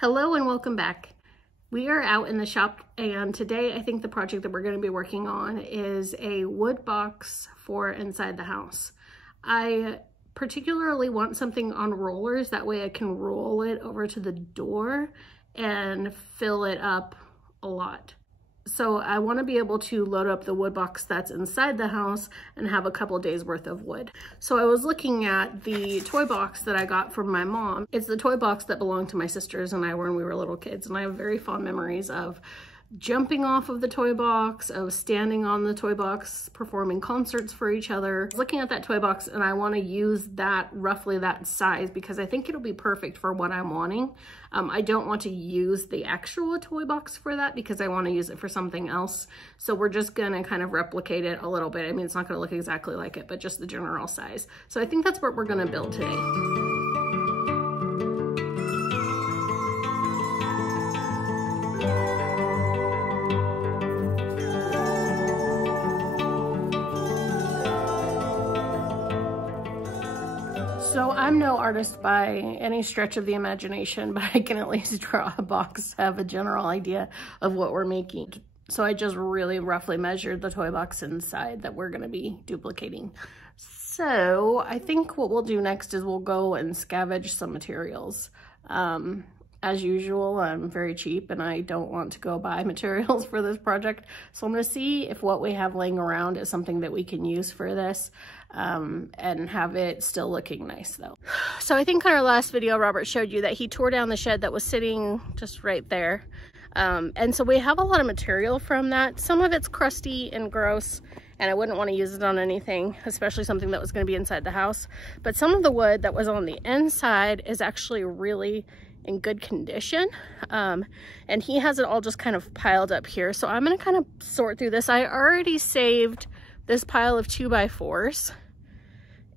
Hello and welcome back. We are out in the shop, and today I think the project that we're going to be working on is a wood box for inside the house. I particularly want something on rollers, that way I can roll it over to the door and fill it up a lot. So I want to be able to load up the wood box that's inside the house and have a couple days worth of wood. So I was looking at the toy box that I got from my mom. It's the toy box that belonged to my sisters and I when we were little kids, and I have very fond memories of jumping off of the toy box, of standing on the toy box, performing concerts for each other. I was looking at that toy box and I want to use that, roughly that size, because I think it'll be perfect for what I'm wanting. I don't want to use the actual toy box for that because I want to use it for something else. So we're just going to kind of replicate it a little bit. I mean, it's not going to look exactly like it, but just the general size. So I think that's what we're going to build today. So I'm no artist by any stretch of the imagination, but I can at least draw a box, have a general idea of what we're making. So I just really roughly measured the toy box inside that we're going to be duplicating. So I think what we'll do next is we'll go and scavenge some materials. As usual, I'm very cheap and I don't want to go buy materials for this project. So I'm going to see if what we have laying around is something that we can use for this and have it still looking nice though. So I think in our last video, Robert showed you that he tore down the shed that was sitting just right there. And so we have a lot of material from that. Some of it's crusty and gross, and I wouldn't want to use it on anything, especially something that was going to be inside the house. But some of the wood that was on the inside is actually really in good condition, and he has it all just kind of piled up here. So I'm going to kind of sort through this. I already saved this pile of 2x4s,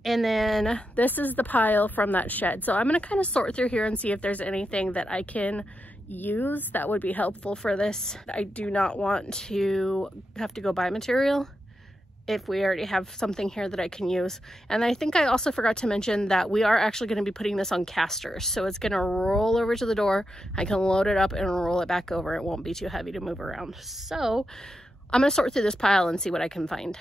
and then this is the pile from that shed. So I'm going to kind of sort through here and see if there's anything that I can use that would be helpful for this. I do not want to have to go buy material if we already have something here that I can use. And I think I also forgot to mention that we are actually going to be putting this on casters. So it's going to roll over to the door. I can load it up and roll it back over. It won't be too heavy to move around. So I'm going to sort through this pile and see what I can find.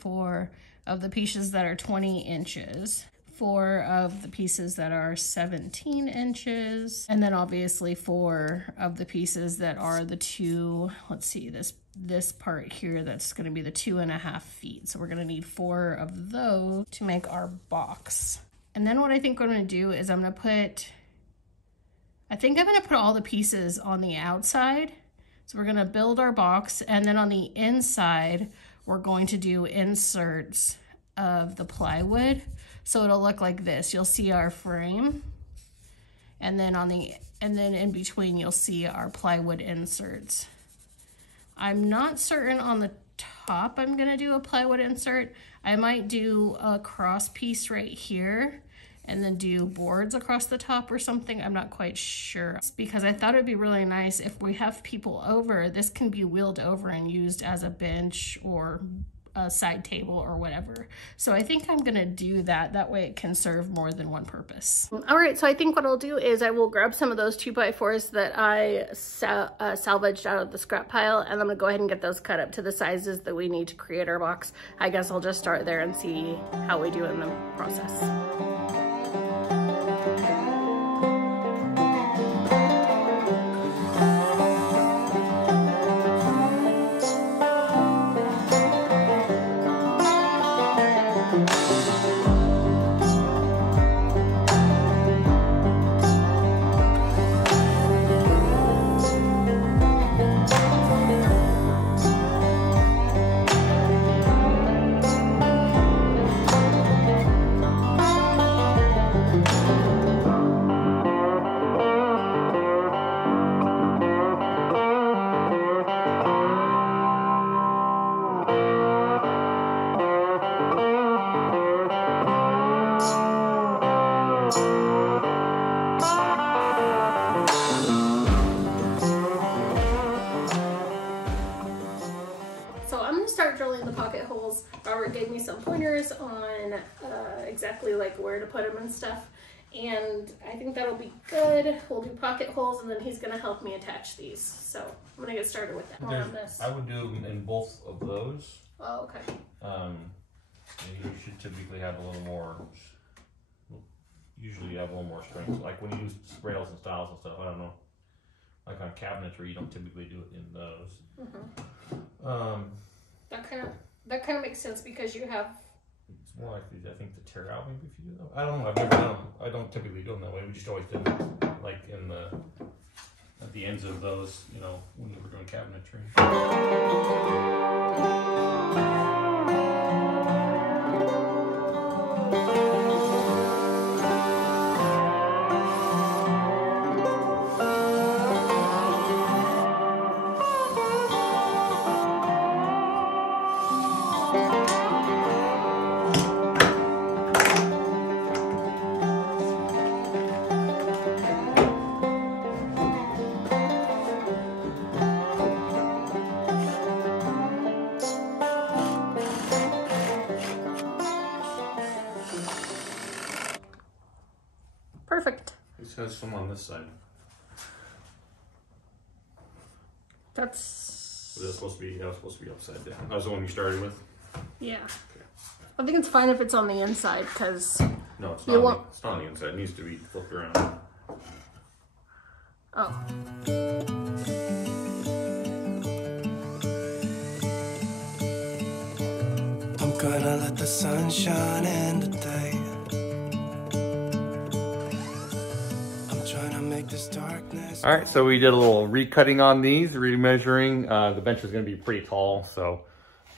Four of the pieces that are 20 inches, 4 of the pieces that are 17 inches, and then obviously 4 of the pieces that are the 2, let's see, this part here that's going to be the 2.5 feet. So we're going to need 4 of those to make our box. And then what I think I'm going to do is I'm going to put all the pieces on the outside. So we're going to build our box, and then on the inside we're going to do inserts of the plywood. So it'll look like this. You'll see our frame, and then in between you'll see our plywood inserts. I'm not certain on the top I'm gonna do a plywood insert. I might do a cross piece right here and then do boards across the top or something. I'm not quite sure. It's because I thought it'd be really nice if we have people over, this can be wheeled over and used as a bench or a side table or whatever. So I think I'm gonna do that. That way it can serve more than one purpose. All right, so I think what I'll do is I will grab some of those 2x4s that I salvaged out of the scrap pile, and I'm gonna go ahead and get those cut up to the sizes that we need to create our box. I guess I'll just start there and see how we do in the process. Robert gave me some pointers on exactly like where to put them and stuff, and I think that'll be good. We'll do pocket holes, and then he's gonna help me attach these. So I'm gonna get started with that. I would do them in both of those. Oh, okay. You should typically have a little more. Usually you have a little more strength. Like when you use rails and styles and stuff, I don't know. Like on cabinetry, you don't typically do it in those. Mm-hmm. That kind of makes sense because you have. It's more likely, I think, to tear out maybe if you do that. I don't know. I've never done them. I don't typically do them that way. We just always did them like at the ends of those, you know, when we were doing cabinetry. Perfect. This has some on this side. That's. Was that supposed to be? That was supposed to be upside down. That was the one you started with. Yeah. Okay. I think it's fine if it's on the inside because. No, it's not. It's not on the inside. It needs to be flipped around. Oh. I'm gonna let the sun shine in today. I'm trying to make this darkness. All right, so we did a little recutting on these, remeasuring. The bench is going to be pretty tall, so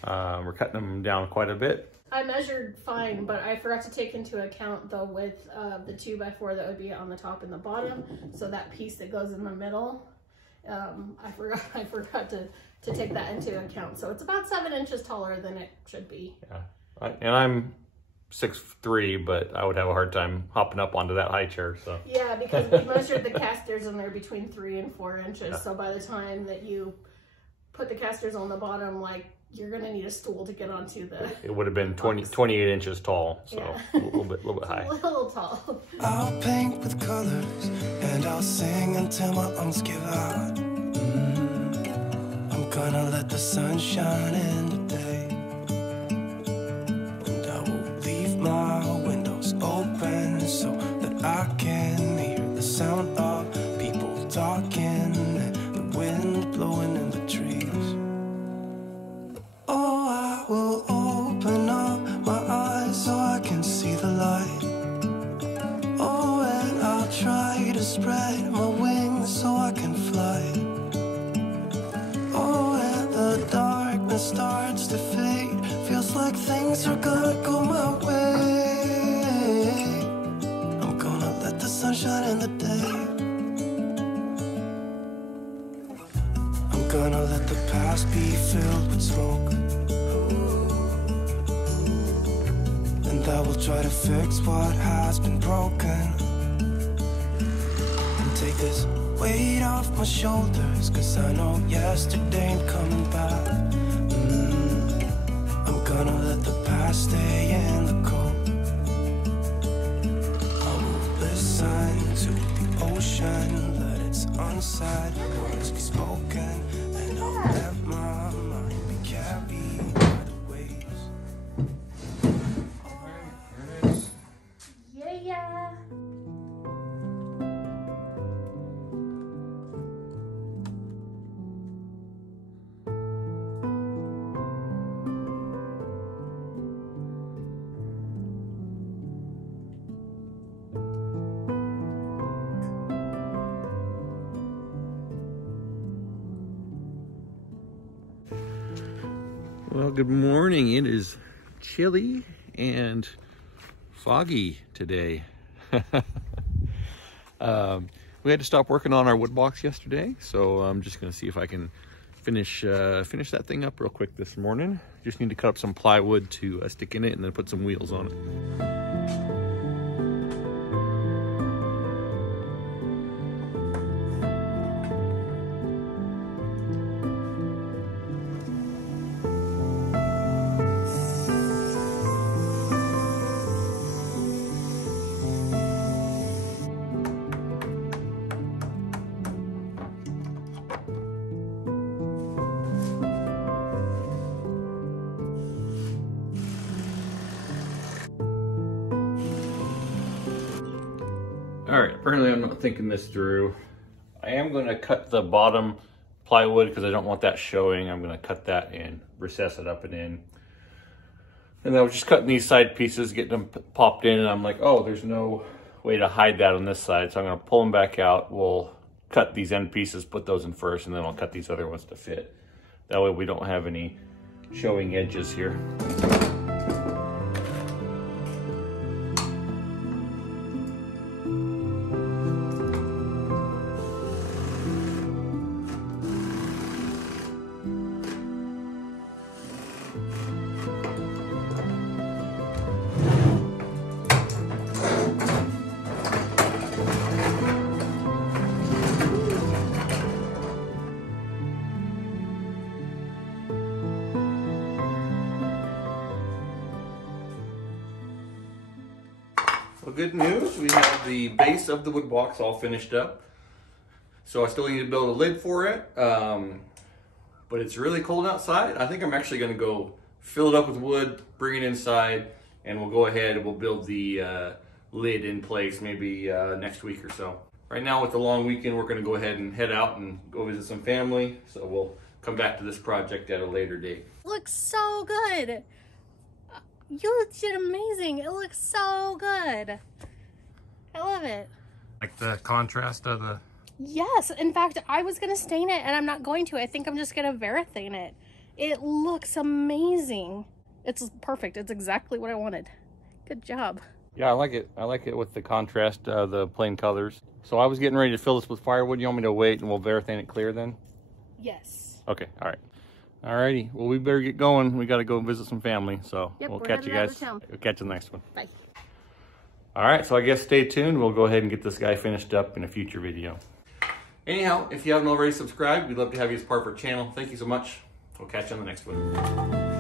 we're cutting them down quite a bit. I measured fine, but I forgot to take into account the width of the 2x4 that would be on the top and the bottom. So that piece that goes in the middle, I forgot to take that into account. So it's about 7 inches taller than it should be. Yeah, and I'm 6'3", but I would have a hard time hopping up onto that high chair. So yeah, because we measured the casters and they're between 3 and 4 inches. Yeah. So by the time that you put the casters on the bottom, like, you're gonna need a stool to get onto the. It would have been 28 inches tall, so yeah. a little bit high. A little tall. I'll paint with colors and I'll sing until my lungs give out. I'm gonna let the sun shine in today, and I will leave my windows open so that I can hear the sound of people talking and the wind blowing in the trees. Oh, I will open up my eyes so I can see the light. Oh, and I'll try to spread my wings so I can fly. Oh, and the darkness starts to fade. Feels like things are gonna go my way. I'm gonna let the sun shine in the day. I'm gonna let the past be filled with smoke, and I will try to fix what has been broken and take this weight off my shoulders, 'cause I know yesterday ain't coming back. I'm gonna let the past stay in the cold. I will listen to the ocean, let its unsaid words be spoken, and I'll let my mind be carried by the waves. Yeah. Well, good morning. It is chilly and foggy today. We had to stop working on our wood box yesterday, so I'm just going to see if I can finish that thing up real quick this morning. Just need to cut up some plywood to stick in it and then put some wheels on it. All right, apparently I'm not thinking this through. I am going to cut the bottom plywood because I don't want that showing. I'm going to cut that and recess it up and in. And I was just cutting these side pieces, getting them popped in, and I'm like, oh, there's no way to hide that on this side. So I'm going to pull them back out. We'll cut these end pieces, put those in first, and then I'll cut these other ones to fit. That way we don't have any showing edges here. Well, good news, we have the base of the wood box all finished up. So I still need to build a lid for it, but it's really cold outside. I think I'm actually gonna go fill it up with wood, bring it inside, and we'll go ahead and we'll build the lid in place maybe next week or so. Right now with the long weekend, we're gonna go ahead and head out and go visit some family. So we'll come back to this project at a later date. Looks so good. You did amazing. It looks so good. I love it. Like the contrast of the... Yes. In fact, I was going to stain it and I'm not going to. I think I'm just going to Varathane it. It looks amazing. It's perfect. It's exactly what I wanted. Good job. Yeah, I like it. I like it with the contrast, the plain colors. So I was getting ready to fill this with firewood. You want me to wait and we'll Varathane it clear then? Yes. Okay, all right. Alrighty, well, we better get going. We got to go visit some family, so Yep, we'll we're catch you heading out guys. of town. We'll catch you in the next one. Bye. All right, so I guess stay tuned. We'll go ahead and get this guy finished up in a future video. Anyhow, if you haven't already subscribed, we'd love to have you as part of our channel. Thank you so much. We'll catch you on the next one.